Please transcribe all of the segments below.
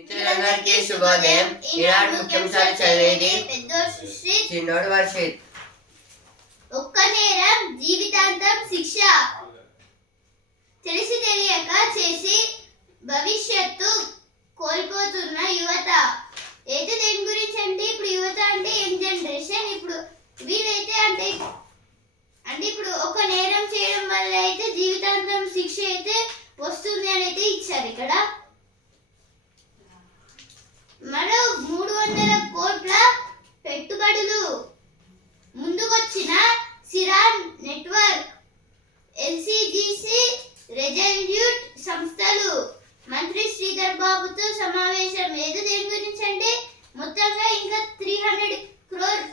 మిత్రులందరికీ శుభోదయం. ఈనాడు ముఖ్యాంశాలు చదివేది పెద్ద సృష్టి చిన్నోడు వర్షిత్. ఒక్క నేరం జీవితాంతం శిక్ష తెలిసి తెలియక చేసి భవిష్యత్తు కోల్పోతున్న యువత. అయితే దేని గురించి అంటే ఇప్పుడు యువత అంటే ఏం జనరేషన్? ఇప్పుడు వీలైతే అంటే అంటే ఇప్పుడు ఒక నేరం చేయడం వల్ల అయితే జీవితాంతం శిక్ష అయితే వస్తుంది అని అయితే ఇచ్చారు ఇక్కడ. మరో మూడు వందల కోట్ల పెట్టుబడులు. ముందుకొచ్చిన సిరాన్ నెట్వర్క్ ఎల్సిజిసి రెజల్యూట్ సంస్థలు. మంత్రి శ్రీధర్ బాబుతో సమావేశం. ఏదో దేని గురించి అంటే మొత్తంగా ఇంకా three hundred crore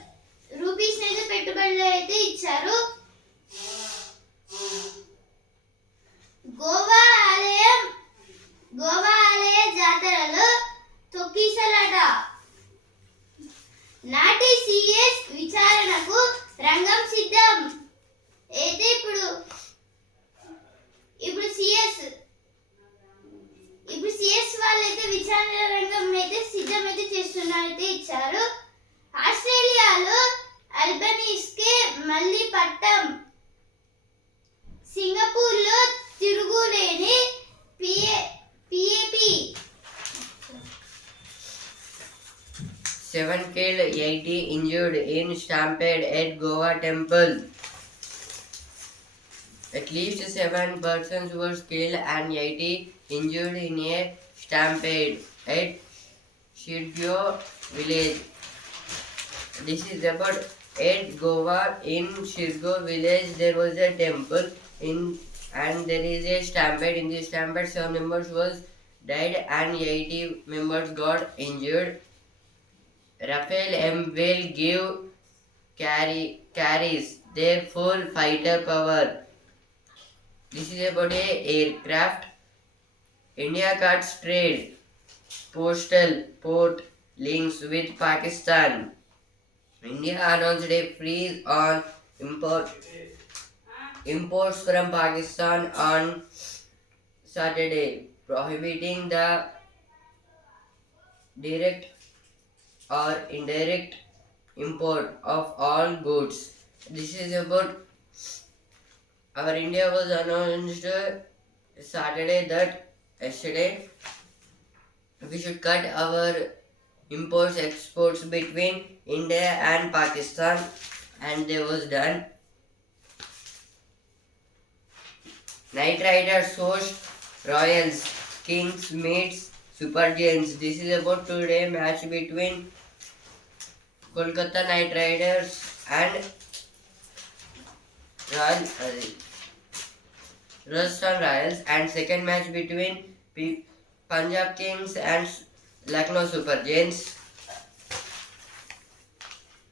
temple. At least seven persons were killed and 80 injured in a stampede at Shirgyo village. This is about at Goa in Shirgo village. There was a temple in and there is a stampede. In the stampede, some members was died and 80 members got injured. Rafael M will give carry carries their full fighter power. This is about a aircraft. India cuts trade, postal, port links with Pakistan. India announced a freeze on import imports from Pakistan on Saturday, prohibiting the direct or indirect import of all goods. This is about our India was announced Saturday that yesterday we should cut our imports exports between India and Pakistan and they was done. Knight Riders host Royals Kings meets Super Giants. This is about today match between Kolkata Knight Riders and Rajasthan Royals and second match between Punjab Kings and Lucknow Super Giants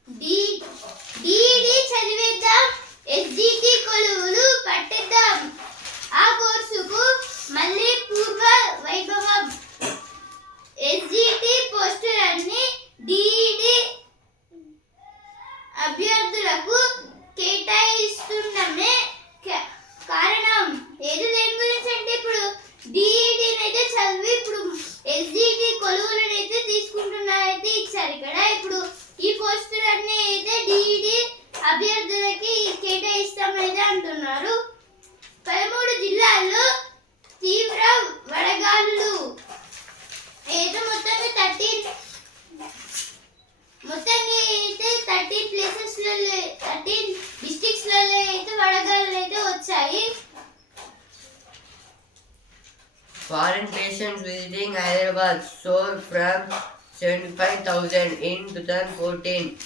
D डी डी चलिवेदा एसडीटी कोलुगुलु Foreign patients visiting Hyderabad soared from 75,000 in 2014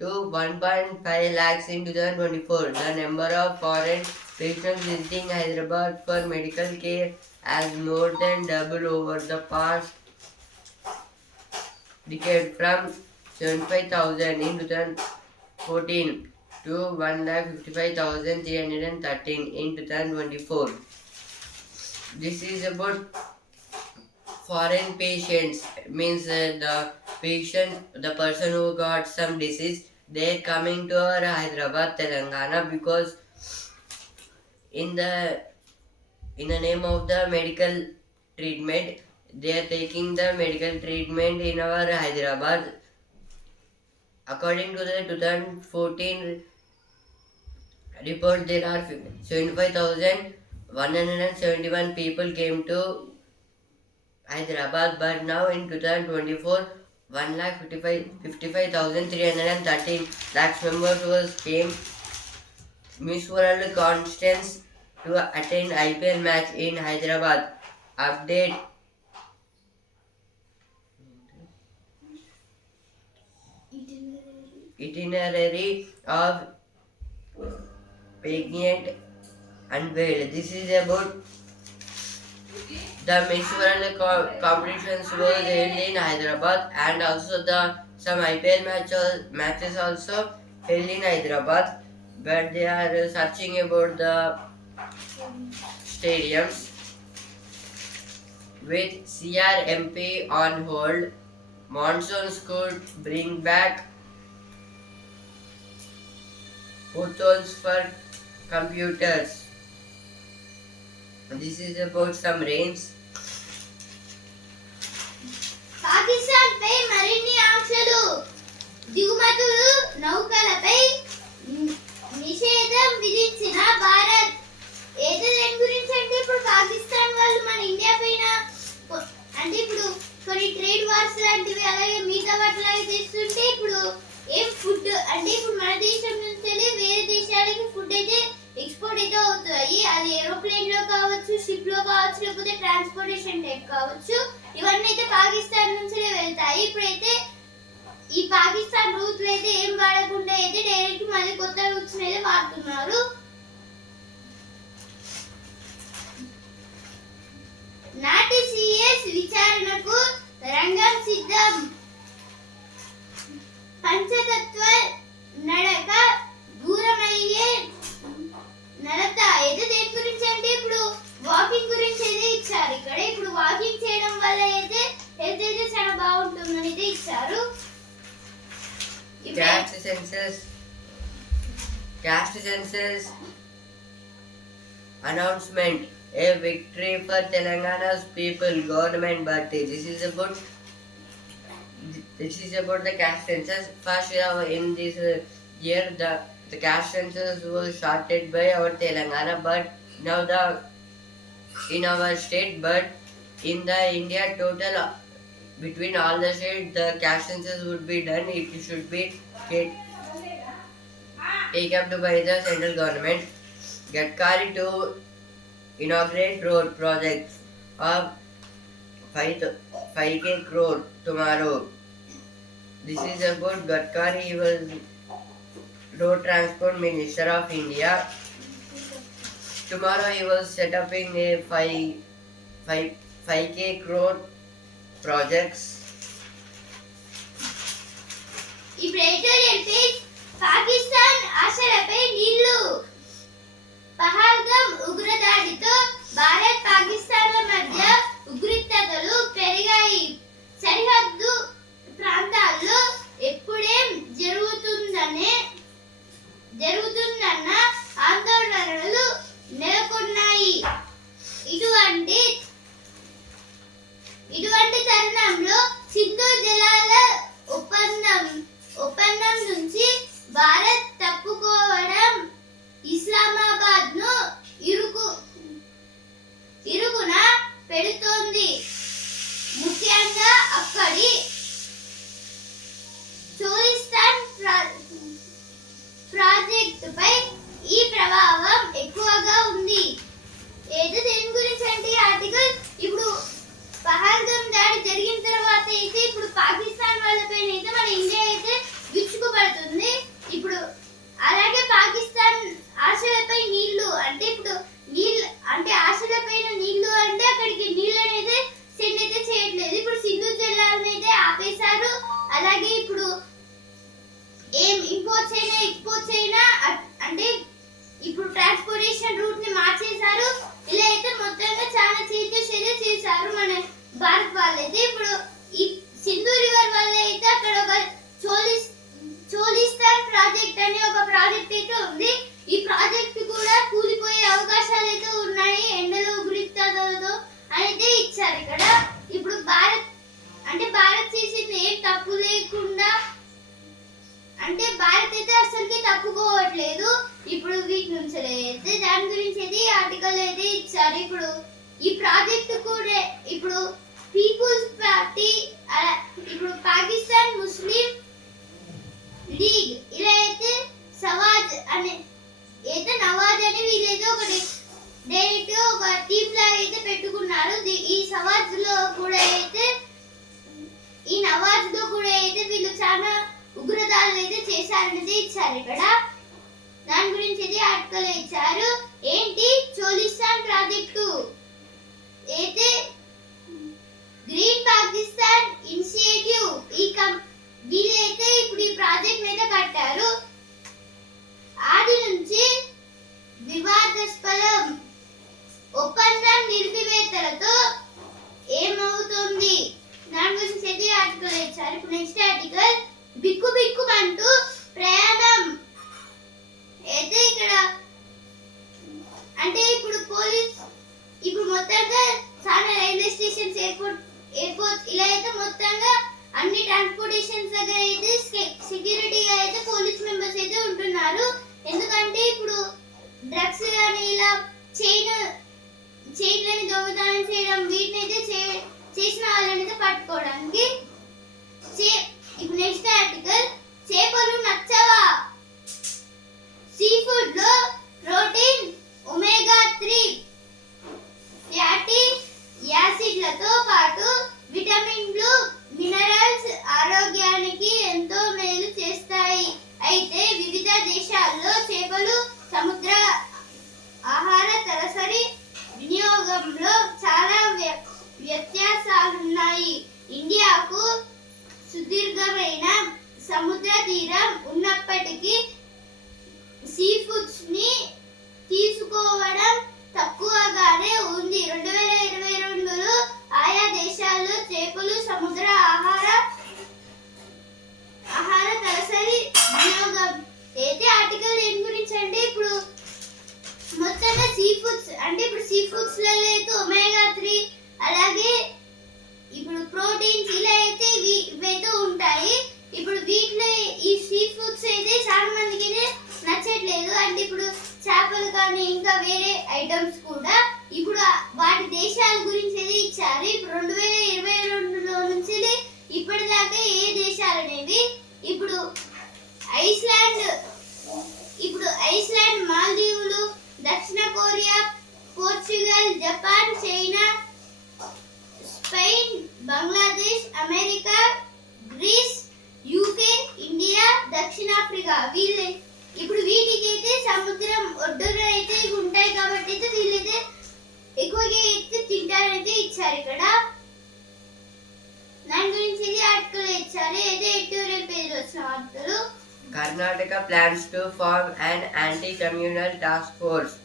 to 1.5 lakhs in 2024. The number of foreign patients visiting Hyderabad for medical care has more than doubled over the past decade from 75,000 in 2014 to 1,55,313 in 2024. This is about foreign patients means uh, the patient the person who got some disease they're coming to our hyderabad telangana because in the in the name of the medical treatment they are taking the medical treatment in our Hyderabad. According to the 2014 report, there are 75,171 people came to Hyderabad, but now in 2024, 1 lakh 55,313 lakhs members was came. Miss World Constance to attend IPL match in Hyderabad. Update. Itinerary of pregnant unveiled. This is about the Miss World co- competitions was held in Hyderabad and also the some IPL matches matches also held in Hyderabad, but they are searching about the stadiums with CRMP on hold. Monsoons could bring back portals for computers. This is about some rains. Pakistan పై మరిన్ని ఆంక్షలు దిగుమతులు నౌకలపై నిషేధం విధించిన భారత్. ఏదో దేని గురించి అంటే ఇప్పుడు పాకిస్తాన్ వాళ్ళు మన ఇండియా పైన అంటే ఇప్పుడు కొన్ని ట్రేడ్ వార్స్ లాంటివి అలాగే మిగతా వాటిలాగా చేస్తుంటే ఇప్పుడు ఏం ఫుడ్ అంటే ఇప్పుడు మన దేశం నుంచి వేరే దేశాలకి ఫుడ్ అయితే ఎక్స్పోర్ట్ అయితే అవుతాయి. అది లో కావచ్చు షిప్లో కావచ్చు లేకపోతే ట్రాన్స్పోర్టేషన్ టైప్ కావచ్చు ఇవన్నీ అయితే పాకిస్తాన్ నుంచి వెళ్తాయి. ఇప్పుడైతే ఈ పాకిస్తాన్ రూట్ అయితే ఏం వాడకుండా అయితే డైరెక్ట్ మళ్ళీ కొత్త రూట్స్ అయితే వాడుతున్నారు. నాటి సిఎస్ విచారణకు రంగం సిద్ధం. పంచతత్వ నడక దూరమయ్యే నలత ఏదో దేని గురించి అంటే ఇప్పుడు వాకింగ్ గురించి అయితే ఇచ్చారు ఇక్కడ ఇప్పుడు వాకింగ్ చేయడం వల్ల అయితే హెల్త్ చాలా బాగుంటుందని అయితే ఇచ్చారు caste census caste census announcement a victory for Telangana's people government బర్తీ this is about this is about the caste census first in this year the the caste census was started by our Telangana, but now the in our state, but in the India total uh, between all the states, the caste census would be done. It should be get take up to by the central government. Gatkari to inaugurate road projects of 5 5k crore tomorrow. This is about Gatkari. He was Road Transport Minister of India. Tomorrow he was set up in a 5 5k crore projects. If Rachel and తప్పు లేకుండా అంటే భారత్ అయితే అసలుకి తప్పుకోవట్లేదు. ఇప్పుడు వీటి నుంచి అయితే దాని గురించి అయితే ఆర్టికల్ అయితే ఇచ్చారు. ఇప్పుడు ఈ ప్రాజెక్ట్ కూడా ఇప్పుడు పీపుల్స్ పార్టీ అలా ఇప్పుడు పాకిస్తాన్ ముస్లిం లీగ్ ఇలా అయితే సవాజ్ అనే అయితే నవాజ్ అని వీళ్ళైతే ఒకటి డైరెక్ట్ ఒక టీమ్ లాగా అయితే పెట్టుకున్నారు. ఈ సవాజ్లో కూడా అయితే ఈ నవాజ్ కూడా అయితే వీళ్ళు చాలా ఉగ్రదాలు అయితే చేశారనేది ఇచ్చారు. ఇక్కడ దాని గురించి అయితే ఆర్టికల్ ఇచ్చారు. ఏంటి? చోలిస్తాన్ ప్రాజెక్టు. అయితే గ్రీన్ పాకిస్తాన్ ఇనిషియేటివ్. ఈ కం వీళ్ళైతే ఇప్పుడు ఈ ప్రాజెక్ట్ అయితే కట్టారు ఆది నుంచి వివాదాస్పదం ఒప్పందం నిలిపివేతలతో ఏమవుతుంది దాని గురించి అయితే ఆర్టికల్ ఇచ్చారు ఇప్పుడు నెక్స్ట్ ఆర్టికల్ బిక్కు బిక్కుమంటూ ప్రయాణం అయితే ఇక్కడ అంటే ఇప్పుడు పోలీస్ ఇప్పుడు మొత్తంగా చాలా రైల్వే స్టేషన్స్ ఎయిర్పోర్ట్ ఎయిర్పోర్ట్ ఇలా అయితే మొత్తంగా అన్ని ట్రాన్స్పోర్టేషన్స్ దగ్గర అయితే సెక్యూరిటీగా అయితే పోలీస్ మెంబర్స్ అయితే ఉంటున్నారు ఎందుకంటే ఇప్పుడు డ్రగ్స్ కానీ ఇలా చైన్ చైన్లని దొంగతనం చేయడం వీటిని అయితే చే- చేసిన వాళ్ళని అయితే పట్టుకోవడానికి చే- ఇప్పుడు నెక్స్ట్ ఆర్టికల్ చేపలు నచ్చవా సీ ఫుడ్లో ప్రోటీన్ ఒమేగా త్రీ ఫ్యాటీ యాసిడ్లతో పాటు విటమిన్లు మినరల్స్ ఆరోగ్యానికి ఎంతో మేలు చేస్తాయి. అయితే వివిధ దేశాల్లో చేపలు సముద్ర ఆహార తలసరి వినియోగంలో చాలా వ్య- వ్యత్యాసాలున్నాయి. ఇండియాకు సుదీర్ఘమైన సముద్ర తీరం ఉన్నప్పటికీ సీ ఫుడ్స్ని తీసుకోవడం తక్కువగానే ఉంది రెండు వేల ఇరవై రెండులో ఆయా దేశాల్లో చేపలు సముద్ర ఆహార ఆహార తలసరి వినియోగం అయితే ఆర్టికల్ దేని గురించి అంటే ఇప్పుడు మొత్తంగా సీ ఫుడ్స్ అంటే ఇప్పుడు సీ ఫుడ్స్ అయితే ఒమేగా త్రీ అలాగే ఇప్పుడు ప్రోటీన్స్ ఇలా అయితే ఇవి ఇవైతే ఉంటాయి. ఇప్పుడు వీటిలో ఈ సీ ఫుడ్స్ అయితే చాలా మందికి నచ్చట్లేదు. అంటే ఇప్పుడు చేపలు కానీ ఇంకా వేరే ఐటమ్స్ కూడా ఇప్పుడు వాటి దేశాల గురించి అయితే ఇచ్చారు. ఇప్పుడు రెండు వేల ఇరవై రెండులో నుంచి ఇప్పటిదాకా ఏ దేశాలు అనేవి ఇప్పుడు ఐస్లాండ్ ఇప్పుడు ఐస్లాండ్ మాల్దీవులు దక్షిణ Korea Portugal Japan China Spain Bangladesh America Greece UK India దక్షిణాఫ్రికా. వీళ్ళే. ఇప్పుడు వీటికి అయితే సముద్రం ఒడ్డున అయితే ఉంటాయి కాబట్టి అయితే వీళ్ళైతే ఎక్కువగా అయితే తింటారైతే ఇచ్చారు ఇక్కడ. దాని గురించి అయితే ఆర్టికల్ ఇచ్చారు. అయితే ఎడిటోరియల్ పేరు వచ్చిన వార్తలు. Karnataka plans to form an anti-communal task force.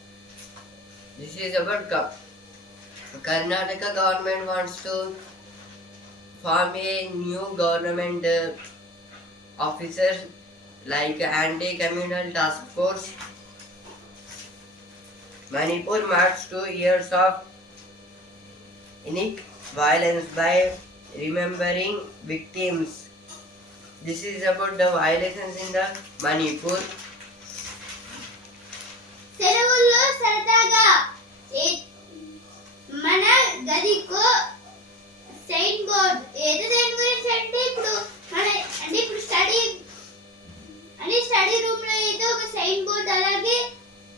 This is about Cup. Karnataka government wants to form a new government uh, officers like anti-communal task force. Manipur marks two years of unique violence by remembering victims. This is about the violations in the Manipur. సెలవుల్లో సరదాగా మన గదికో sign board. ఏదో దేని గురించి అంటే ఇప్పుడు మన అంటే ఇప్పుడు స్టడీ అంటే స్టడీ రూమ్లో ఏదో ఒక సైన్ బోర్డ్ అలాగే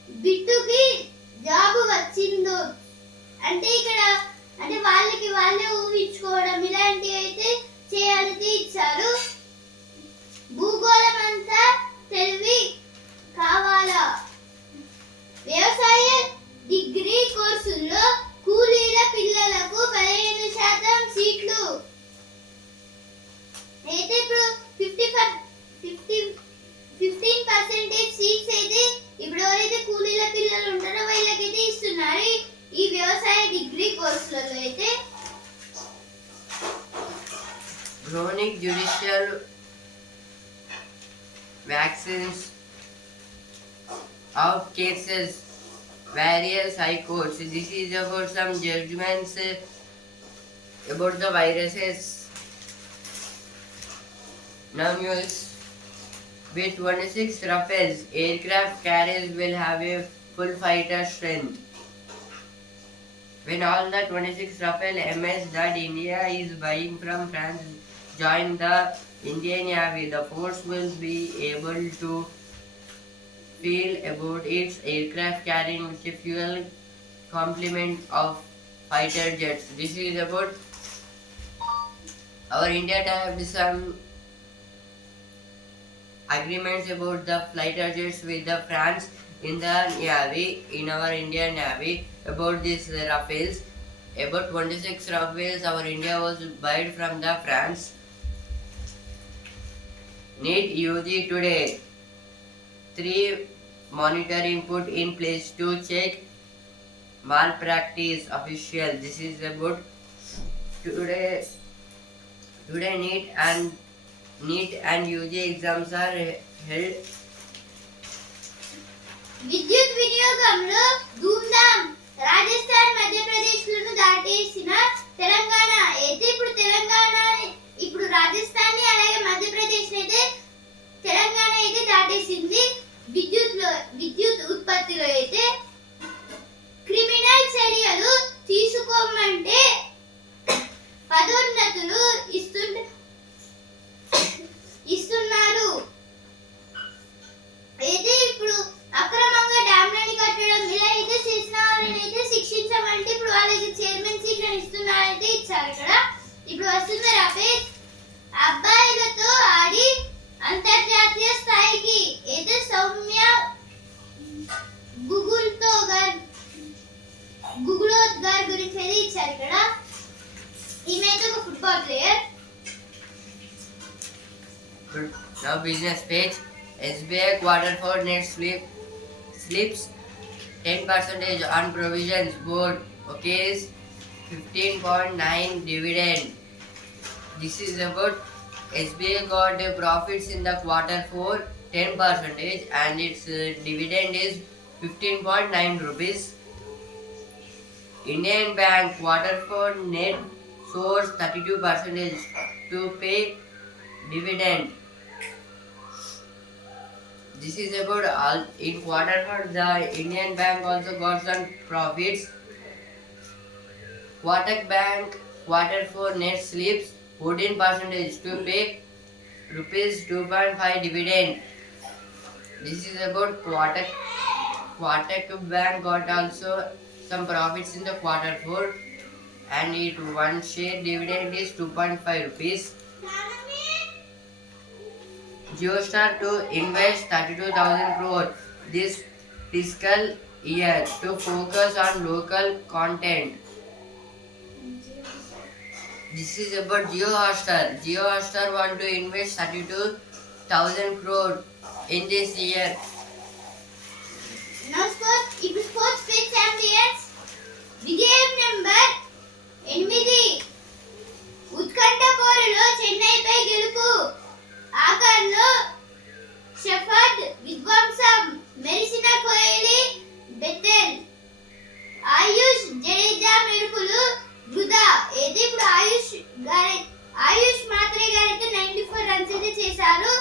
బిట్టుకి జాబ్ వచ్చిందో. అంటే ఇక్కడ అంటే వాళ్ళకి వాళ్ళే ఊహించుకోవడం ఇలాంటివి అయితే చేయాలని ఇచ్చారు. భూగోళం అంతా తెలివి కావాలా? వ్యవసాయ డిగ్రీ కోర్సుల్లో కూలీల పిల్లలకు పదిహేను శాతం సీట్లు. అయితే ఇప్పుడు fifty fifty fifteen percentage seats అయితే ఇప్పుడు ఎవరైతే కూలీల పిల్లలు ఉంటారో వీళ్ళకైతే ఇస్తున్నారు ఈ- ఈ వ్యవసాయ డిగ్రీ కోర్సులలో అయితే. Chronic judicial vaccines of cases, various high courts. This is about some judgments about the viruses. Now news. With 26 Rafales, aircraft carriers will have a full fighter strength. When all the 26 Rafale MS that India is buying from France join the Indian Navy, the force will be able to feel about its aircraft carrying with a fuel complement of fighter jets. This is about our India have some agreements about the fighter jets with the France in the Navy, in our Indian Navy, about these Rafales. About 26 Rafales, our India was bought from the France. NEET UG today. 3. Monitor input in place to check malpractice official. This is about today. Today NEET and NEET and UG exams are held. विद्युत विनियोगम धूमधाम राजस्थान मध्य प्रदेश दाटे सीमा तेलंगाणा येथे तेलंगाणा ఇప్పుడు రాజస్థాన్ని అలాగే మధ్యప్రదేశ్ అయితే తెలంగాణ అయితే దాటేసింది. విద్యుత్లో విద్యుత్ ఉత్పత్తిలో అయితే క్రిమినల్ చర్యలు తీసుకోమంటే పదోన్నతులు ఇస్తుంట ఇస్తున్నారు. అయితే ఇప్పుడు అక్రమంగా డ్యామ్లని కట్టడం ఇలా అయితే చేసిన వాళ్ళని అయితే శిక్షించమంటే ఇప్పుడు వాళ్ళకి చైర్మన్ సీట్లను ఇస్తున్నారైతే ఇచ్చారు ఇక్కడ ఇప్పుడు వస్తుంది రఫేష్ అబ్బాయిలతో ఆడి అంతర్జాతీయ స్థాయికి అయితే సౌమ్య గూగుల్తో గారు గూగులోత్ గారి గురించి అయితే ఇచ్చారు ఇక్కడ ఈమె అయితే ఒక football player Good. Now business page. SBI quarter four net slip slips 10 percentage on provisions board. Okay, is 15.9 dividend. This is about SBI got profits in the quarter four 10 percentage and its uh, dividend is 15.9 rupees. Indian Bank quarter four net source 32 percentage to pay dividend. This is about all in quarter four the Indian Bank also got some profits. Kotak Bank quarter four net slips 14 percentage to pay rupees 2.5 dividend. This is about quarter. Kotak Bank got also some profits in the quarter four and it one share dividend is 2.5 rupees. Geostar to invest 32,000 crore this fiscal year to focus on local content. This is about Geo Hotstar. Geo Hotstar want to invest 32,000 crore in this year. No sports ఇప్పుడు sports page champions విజయం number ఎనిమిది ఉత్కంఠ పోరులో చెన్నైపై గెలుపు ఆఖర్లో shepherd విధ్వంసం మెరిసిన కోహ్లీ బెత్తెల్ ఆయుష్ జడేజా మెరుపులు వృధా ఏది ఇప్పుడు ఆయుష్ గారి ఆయుష్ మాత్రే గారు అయితే నైన్టీ ఫోర్ రన్స్ అయితే చేశారు.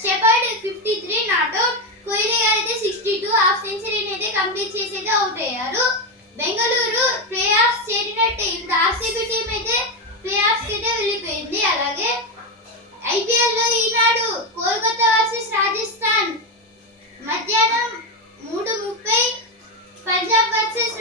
Shepherd fifty three not out Kohli గారు అయితే సిక్స్టీ టూ హాఫ్ సెంచరీని అయితే కంప్లీట్ చేసి అయితే అవుట్ అయ్యారు. బెంగళూరు ప్లే ఆఫ్ చేరినట్టే ఇప్పుడు ఆర్సీబీ టీం అయితే ప్లే ఆఫ్ అయితే వెళ్ళిపోయింది. అలాగే ఐపీఎల్లో ఈనాడు కోల్కతా వర్సెస్ రాజస్థాన్ మధ్యాహ్నం మూడు ముప్పై Punjab versus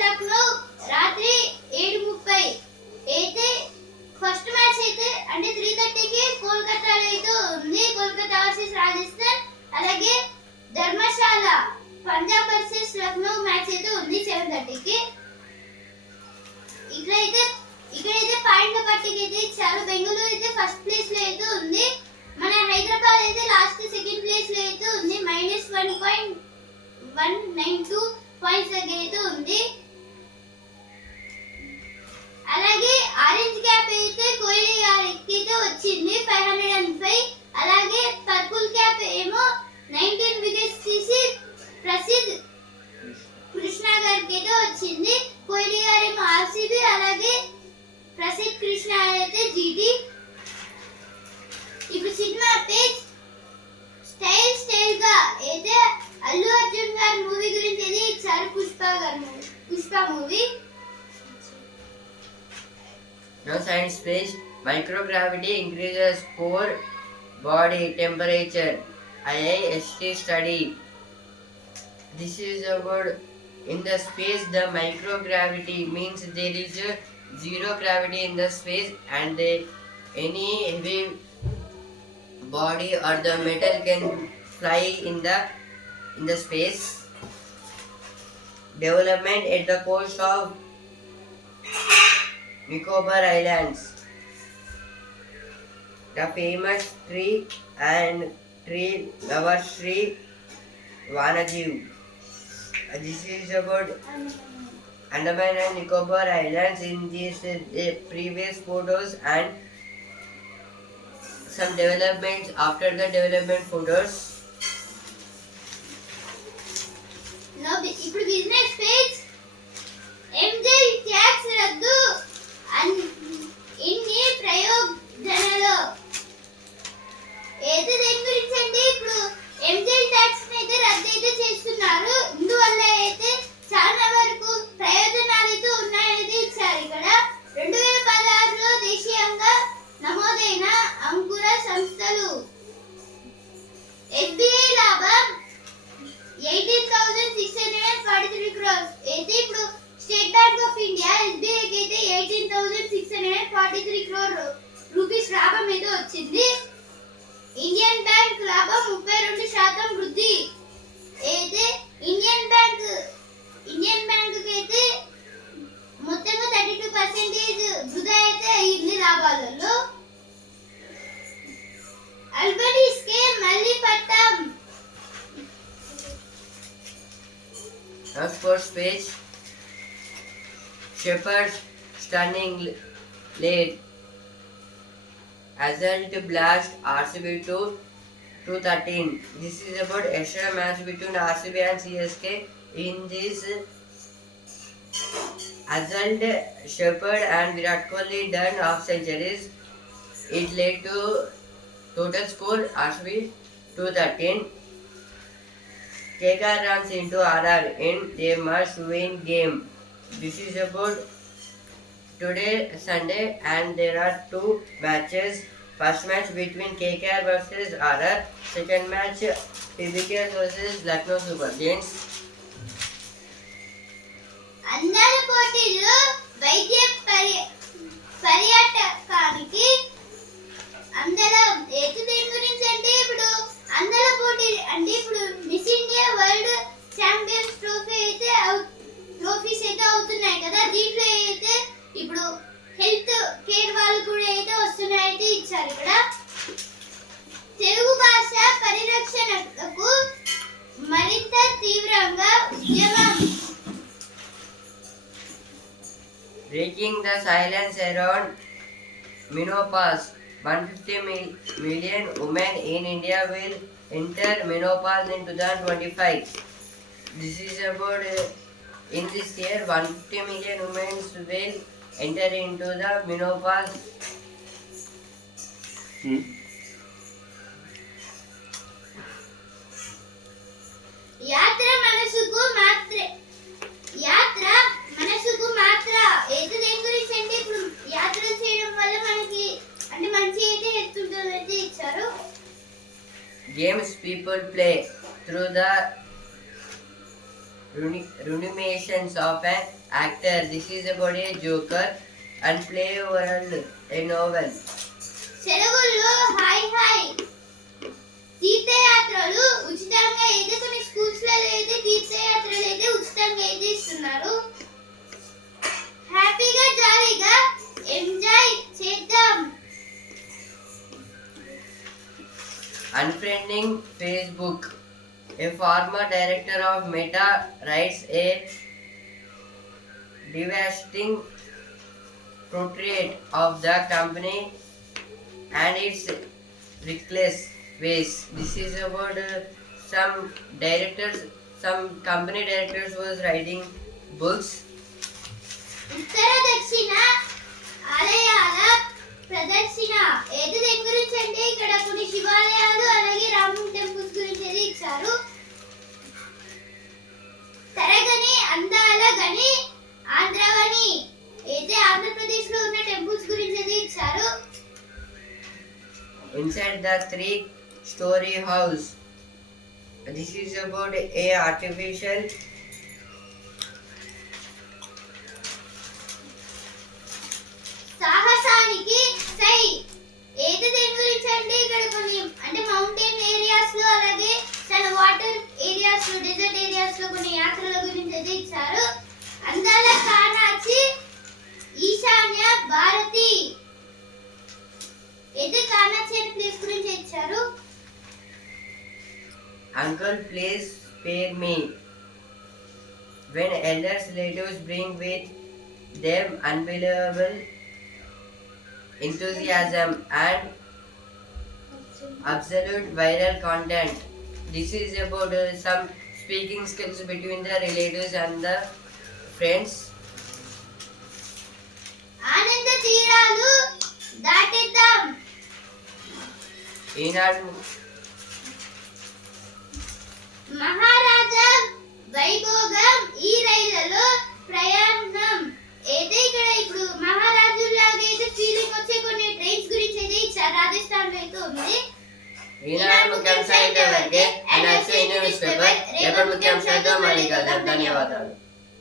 Science page. Microgravity increases core body temperature. IIST study. This is about in the space the microgravity means there is zero gravity in the space and any heavy body or the metal can fly in the in the space. Development at the coast of Nicobar Islands. The famous tree and tree lover tree Vanajiv. Uh, This is about Andaman and Nicobar Islands in these uh, previous photos and some developments after the development photos. ఇప్పుడు business page ఎంజే tax రద్దు ఇన్ని ప్రయోజనాలు. ఏదో దేని గురించి అంటే ఇప్పుడు ఎంజే ట్యాక్స్ అయితే రద్దు అయితే చేస్తున్నారు. ఇందువల్ల అయితే చాలా వరకు ప్రయోజనాలు అయితే ఉన్నాయనేది ఇచ్చారు ఇక్కడ రెండు వేల పదహారులో దేశీయంగా నమోదైన అంకుర సంస్థలు. ఎస్బీఐ లాభం eighteen thousand six hundred and forty three crores. అయితే ఇప్పుడు స్టేట్ బ్యాంక్ ఆఫ్ ఇండియా ఎస్బీఐకి అయితే eighteen six hundred forty three crore rupees లాభం అయితే వచ్చింది. ఇండియన్ బ్యాంక్ లాభం ముప్పై రెండు శాతం వృద్ధి. అయితే ఇండియన్ బ్యాంక్ ఇండియన్ బ్యాంక్ అయితే మొత్తంగా థర్టీ టూ పర్సెంటేజ్ వృధా అయితే అయింది లాభాలలో. అల్బనీస్కే మళ్ళీ పట్టాం Now page. Shepherd stunning l- lead. Assault blast RCB to 213. This is about extra match between RCB and CSK. In this Assault Shepherd and Virat Kohli done half centuries. It led to total score RCB 213. KK runs into RR in a must-win game. This is about today Sunday and there are two matches. First match between KKR versus RR. Second match TBK versus Lucknow Super Giants. అందాల పోటీలు వైద్య పర్య- పర్యాటకానికి అందల ఎత్తు దేని గురించి అంటే ఇప్పుడు అందల పోటీ అంటే ఇప్పుడు miss India world champions trophy అయితే అవు- ట్రోఫీస్ అయితే అవుతున్నాయి కదా దీంట్లో అయితే ఇప్పుడు హెల్త్ కేర్ వాళ్ళు కూడా అయితే వస్తున్నాయి అయితే ఇచ్చారు ఇక్కడ తెలుగు భాష పరిరక్షణకు మరింత తీవ్రంగా ఉద్యమం Breaking the silence around menopause. 150 mil- million women in India will enter menopause in 2025. This is about uh, in this year 150 million women will enter into the menopause. యాత్ర మనసుకు మాత్ర యాత్ర మనసుకు మాత్ర. ఏది దేని గురించి అంటే ఇప్పుడు యాత్ర చేయడం వల్ల మనకి అంటే మంచి అయితే ఎత్తుంటుంది అయితే ఇచ్చారు. Games people play through the runi- ruminations of an actor. This is about a joker and play world a novel. సెలవుల్లో హాయ్ హాయ్ తీర్థయాత్రలు ఉచితంగా అయితే కొన్ని స్కూల్స్ లలో అయితే తీర్థయాత్రలు అయితే ఉచితంగా అయితే ఇస్తున్నారు హ్యాపీగా జాలీగా ఎంజాయ్ చేద్దాం Unfriending Facebook. A former director of Meta writes a devastating portrait of the company and its reckless ways. This is about uh, some directors, some company directors was writing books. ఉత్తర దక్షిణ ఆలయాల ప్రదర్శన ఏది దేని గురించి అంటే ఇక్కడ కొన్ని శివాలయాలు అలాగే ఇచ్చారు తరగని అందాల గని ఆంధ్రవని అయితే ఆంధ్రప్రదేశ్లో ఉన్న టెంపుల్స్ గురించి ఇచ్చారు. Inside the three story house this is about a artificial సాహసానికి ఏది దేని గురించి అంటే ఇక్కడ కొన్ని అంటే మౌంటైన్ ఏరియాస్లో అలాగే చాలా వాటర్ ఏరియాస్ డెజర్ట్ ఏరియాస్లో కొన్ని యాత్రల గురించి అయితే ఇచ్చారు అందాల కానాచి ఈశాన్య భారతి అయితే కానాచి అనే ప్లేస్ గురించి ఇచ్చారు uncle please spare me. When elders relatives bring with them unbelievable enthusiasm and absolute viral content. This is about uh, some speaking skills between the relatives and the friends. ఆనంద తీరాలు దాటిద్దాం. ఈనాడు మహారాజా వైభోగం ఈ రైళ్ళలో ప్రయాణం. అయితే ఇక్కడ ఇప్పుడు మహారాజు లాగా అయితే ఫీలింగ్ వచ్చే కొన్ని ట్రైన్స్ గురించి అయితే రాజస్థాన్లో అయితే ఉంది. ఈనాడు ముఖ్యాంశాలు ఇంతవరకే and also in newspaper రేపటి